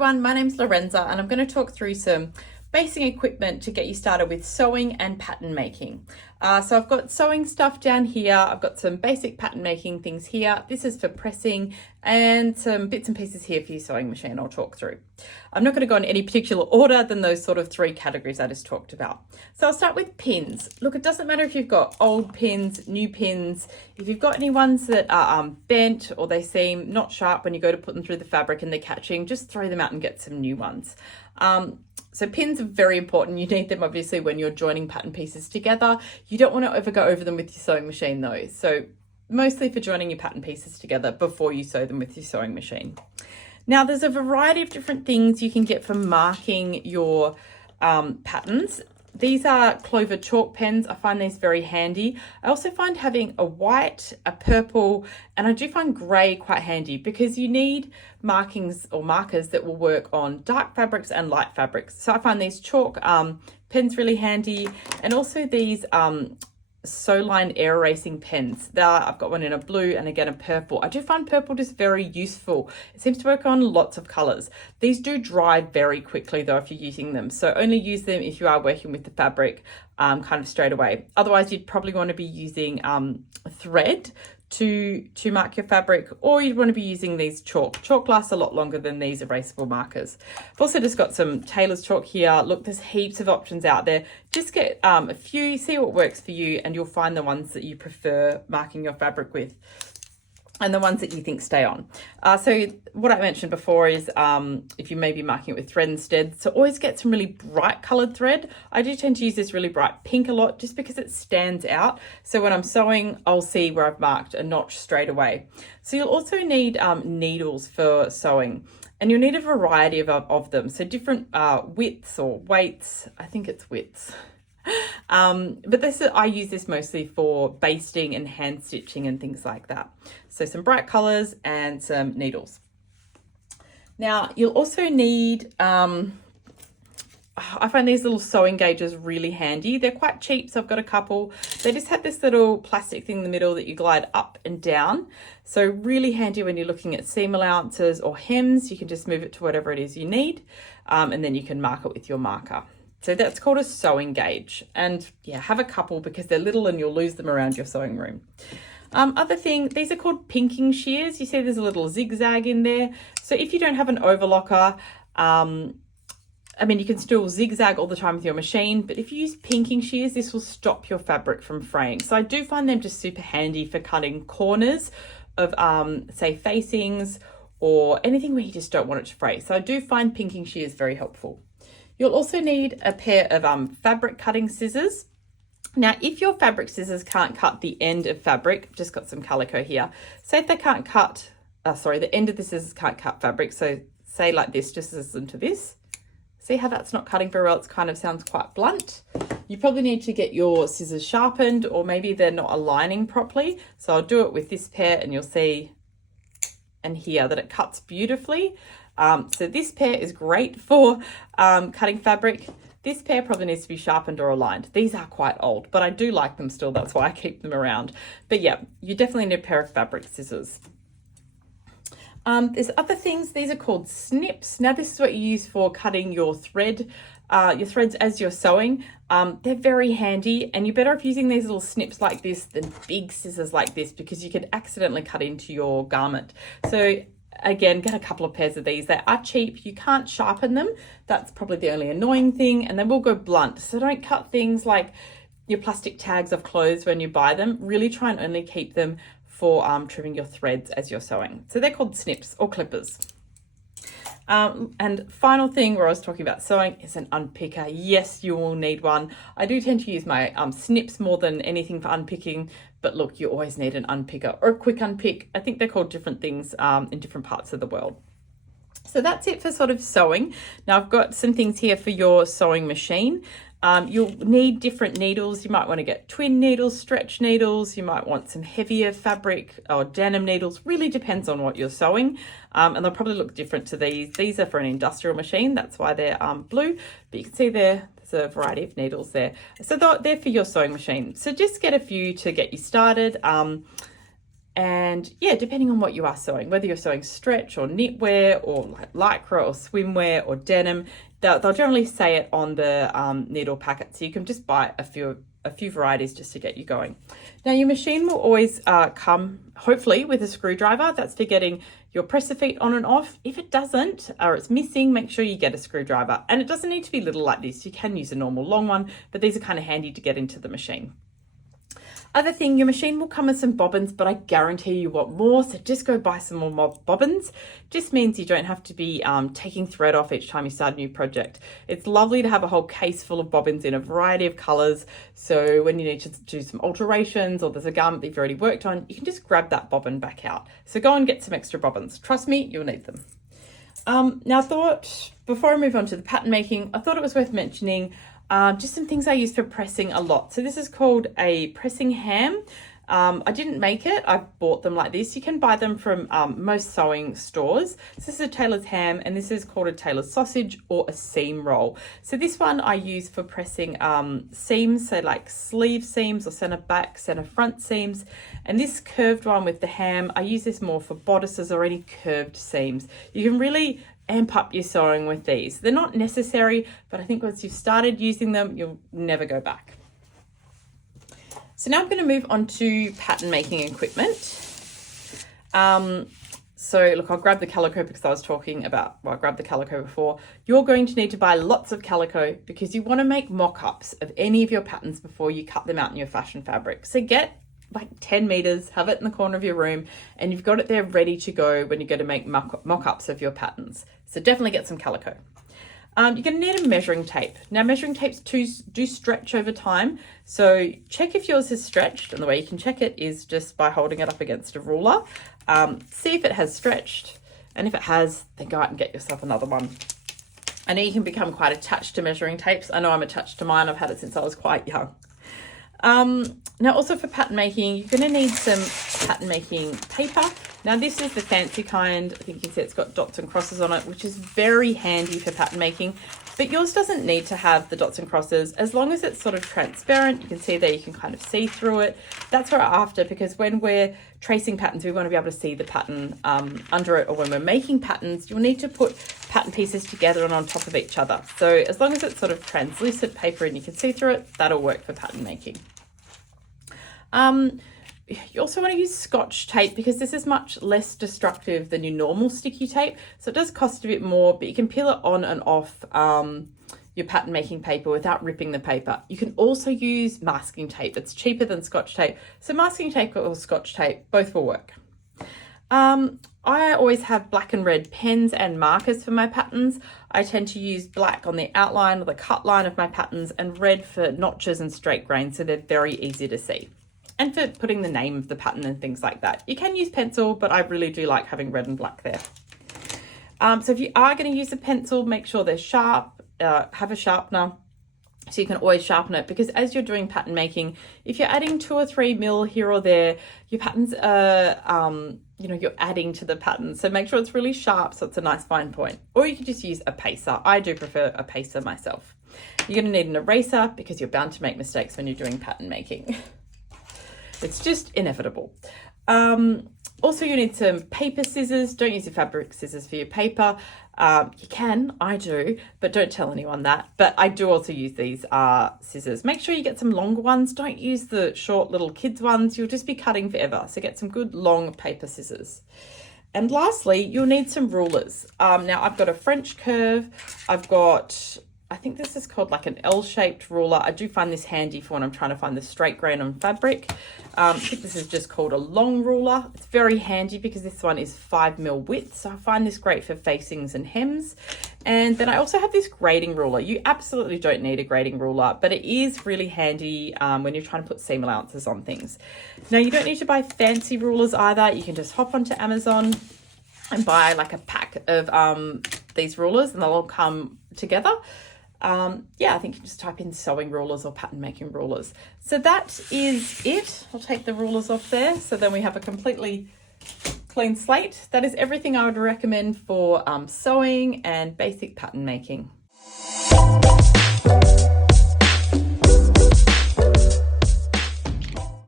everyone, my name's Lorenza and I'm going to talk through some basic equipment to get you started with sewing and pattern making. So I've got sewing stuff down here, I've got some basic pattern making things here, this is for pressing, and some bits and pieces here for your sewing machine I'll talk through. I'm not going to go in any particular order than those sort of three categories I just talked about. So I'll start with pins. Look, it doesn't matter if you've got old pins, new pins, if you've got any ones that are bent or they seem not sharp when you go to put them through the fabric and they're catching, just throw them out and get some new ones. So pins are very important. You need them obviously when you're joining pattern pieces together. You don't want to ever go over them with your sewing machine though. So mostly for joining your pattern pieces together before you sew them with your sewing machine. Now there's a variety of different things you can get for marking your patterns. These are Clover chalk pens. I find these very handy. I also find having a white, a purple, and I do find grey quite handy because you need markings or markers that will work on dark fabrics and light fabrics. So I find these chalk pens really handy, and also these Sew Line air erasing pens. I've got one in a blue and again a purple. I do find purple just very useful. It seems to work on lots of colors. These do dry very quickly though if you're using them, so only use them if you are working with the fabric kind of straight away. Otherwise you'd probably want to be using thread to mark your fabric, or you'd want to be using these chalk. Chalk lasts a lot longer than these erasable markers. I've also just got some Taylor's chalk here. Look, there's heaps of options out there. Just get a few, see what works for you, and you'll find the ones that you prefer marking your fabric with and the ones that you think stay on. So what I mentioned before is if you may be marking it with thread instead, so always get some really bright colored thread. I do tend to use this really bright pink a lot just because it stands out. So when I'm sewing, I'll see where I've marked a notch straight away. So you'll also need needles for sewing, and you'll need a variety of them. So different widths or weights, I think it's widths. But I use this mostly for basting and hand stitching and things like that. So some bright colors and some needles. Now you'll also need, I find these little sewing gauges really handy. They're quite cheap, so I've got a couple. They just have this little plastic thing in the middle that you glide up and down. So really handy when you're looking at seam allowances or hems. You can just move it to whatever it is you need, and then you can mark it with your marker. So that's called a sewing gauge, and yeah, have a couple because they're little and you'll lose them around your sewing room. Other thing, these are called pinking shears. You see there's a little zigzag in there. So if you don't have an overlocker, I mean, you can still zigzag all the time with your machine, but if you use pinking shears, this will stop your fabric from fraying. So I do find them just super handy for cutting corners of, say, facings or anything where you just don't want it to fray. So I do find pinking shears very helpful. You'll also need a pair of fabric cutting scissors. Now, if your fabric scissors can't cut the end of fabric, just got some calico here. Say if they can't cut, the end of the scissors can't cut fabric. So say like this, just listen to this. See how that's not cutting very well? It kind of sounds quite blunt. You probably need to get your scissors sharpened, or maybe they're not aligning properly. So I'll do it with this pair and you'll see and hear that it cuts beautifully. So this pair is great for cutting fabric. This pair probably needs to be sharpened or aligned. These are quite old, but I do like them still. That's why I keep them around. But yeah, you definitely need a pair of fabric scissors. There's other things. These are called snips. Now this is what you use for cutting your threads as you're sewing. They're very handy, and you're better off using these little snips like this than big scissors like this because you could accidentally cut into your garment. So again, get a couple of pairs of these. They are cheap. You can't sharpen them. That's probably the only annoying thing. And they will go blunt. So don't cut things like your plastic tags of clothes when you buy them. Really try and only keep them for trimming your threads as you're sewing. So they're called snips or clippers. And final thing where I was talking about sewing is an unpicker. Yes, you will need one. I do tend to use my snips more than anything for unpicking, but look, you always need an unpicker or a quick unpick. I think they're called different things in different parts of the world. So that's it for sort of sewing. Now I've got some things here for your sewing machine. You'll need different needles. You might want to get twin needles, stretch needles. You might want some heavier fabric or denim needles. Really depends on what you're sewing. And they'll probably look different to these. These are for an industrial machine. That's why they're blue. But you can see there's a variety of needles there. So they're for your sewing machine. So just get a few to get you started. And yeah, depending on what you are sewing, whether you're sewing stretch or knitwear or like lycra or swimwear or denim, they'll generally say it on the needle packet. So you can just buy a few varieties just to get you going. Now your machine will always come hopefully with a screwdriver. That's for getting your presser feet on and off. If it doesn't or it's missing, make sure you get a screwdriver. And it doesn't need to be little like this. You can use a normal long one, but these are kind of handy to get into the machine. Other thing, your machine will come with some bobbins, but I guarantee you want more, so just go buy some more bobbins. Just means you don't have to be taking thread off each time you start a new project. It's lovely to have a whole case full of bobbins in a variety of colors, so when you need to do some alterations or there's a garment that you've already worked on, you can just grab that bobbin back out. So go and get some extra bobbins. Trust me, you'll need them. Now I thought, before I move on to the pattern making, I thought it was worth mentioning just some things I use for pressing a lot. So this is called a pressing ham. I didn't make it, I bought them like this. You can buy them from most sewing stores. So this is a tailor's ham and this is called a tailor's sausage or a seam roll. So this one I use for pressing seams, so like sleeve seams or center back, center front seams. And this curved one with the ham, I use this more for bodices or any curved seams. You can really amp up your sewing with these. They're not necessary, but I think once you've started using them, you'll never go back. So now I'm going to move on to pattern making equipment. So look, I'll grab the calico because I was talking about, well, I grabbed the calico before. You're going to need to buy lots of calico because you want to make mock-ups of any of your patterns before you cut them out in your fashion fabric. So get like 10 meters, have it in the corner of your room, and you've got it there ready to go when you go to make mock-ups of your patterns. So definitely get some calico. You're going to need a measuring tape. Now measuring tapes do stretch over time, so check if yours is stretched, and the way you can check it is just by holding it up against a ruler. See if it has stretched, and if it has, then go out and get yourself another one. I know you can become quite attached to measuring tapes. I know I'm attached to mine. I've had it since I was quite young. Now also for pattern making, you're going to need some pattern making paper. Now this is the fancy kind. I think you can see it's got dots and crosses on it, which is very handy for pattern making, but yours doesn't need to have the dots and crosses as long as it's sort of transparent. You can see there, you can kind of see through it. That's what we're after, because when we're tracing patterns, we want to be able to see the pattern under it, or when we're making patterns, you'll need to put pattern pieces together and on top of each other. So as long as it's sort of translucent paper and you can see through it, that'll work for pattern making. You also want to use Scotch tape because this is much less destructive than your normal sticky tape. So it does cost a bit more, but you can peel it on and off your pattern making paper without ripping the paper. You can also use masking tape. It's cheaper than Scotch tape. So masking tape or Scotch tape, both will work. I always have black and red pens and markers for my patterns. I tend to use black on the outline or the cut line of my patterns and red for notches and straight grains, so they're very easy to see. And for putting the name of the pattern and things like that. You can use pencil, but I really do like having red and black there. So if you are going to use a pencil, make sure they're sharp, have a sharpener, so you can always sharpen it, because as you're doing pattern making, if you're adding 2 or 3 mil here or there, your patterns are, you're adding to the pattern. So make sure it's really sharp so it's a nice fine point. Or you can just use a pacer. I do prefer a pacer myself. You're going to need an eraser because you're bound to make mistakes when you're doing pattern making. It's just inevitable. Also, you need some paper scissors. Don't use your fabric scissors for your paper. You can, I do, but don't tell anyone that. But I do also use these scissors. Make sure you get some longer ones. Don't use the short little kids ones. You'll just be cutting forever. So get some good long paper scissors. And lastly, you'll need some rulers. Now I've got a French curve. I've got, I think this is called like an L-shaped ruler. I do find this handy for when I'm trying to find the straight grain on fabric. I think this is just called a long ruler. It's very handy because this one is 5 mil width. So I find this great for facings and hems. And then I also have this grading ruler. You absolutely don't need a grading ruler, but it is really handy when you're trying to put seam allowances on things. Now you don't need to buy fancy rulers either. You can just hop onto Amazon and buy like a pack of these rulers, and they'll all come together. I think you just type in sewing rulers or pattern making rulers. So that is it. I'll take the rulers off there. So then we have a completely clean slate. That is everything I would recommend for sewing and basic pattern making.